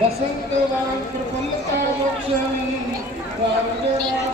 Vasanta Vankrupulta Vakshani Vardarasa